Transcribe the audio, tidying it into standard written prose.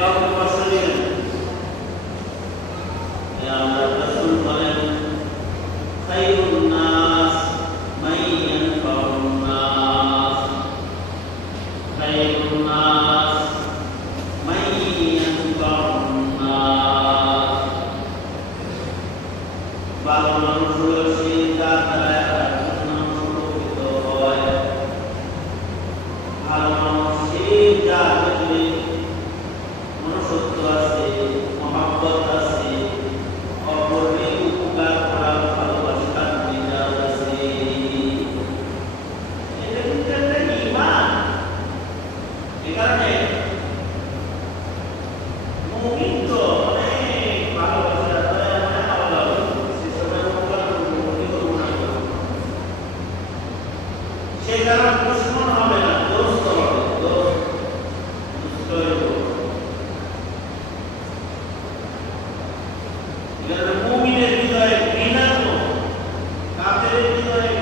কাউকে কষ্ট দিবেন আল্লাহ রাসূল বলেন খায়রুন নাস মান ইয়ানফাউন নাস খায়রুন নাস মান ইয়ানফাউন নাস ভালো মানুষ হলো সে যার দ্বারা মানুষ উপকৃত হয় ভালো মানুষ সে যার ভিতরে মনুষ্যত্ব আছে মহব্বত আছে অপরকে উপকার করার ভালোবাসার মেজাজ আছে এটা কিন্তু একটা ঈমান এই কারণে মুমিন তো অনেক ভালোবাসা দয়া মায়া আল্লাহ সে সময় উপকার করতে করবো না সে কারণ দুশমন হবে না দোস্ত হবে দোস্ত মুমিনের হৃদয়ে ঘৃণা, কাফেরের হৃদয়ে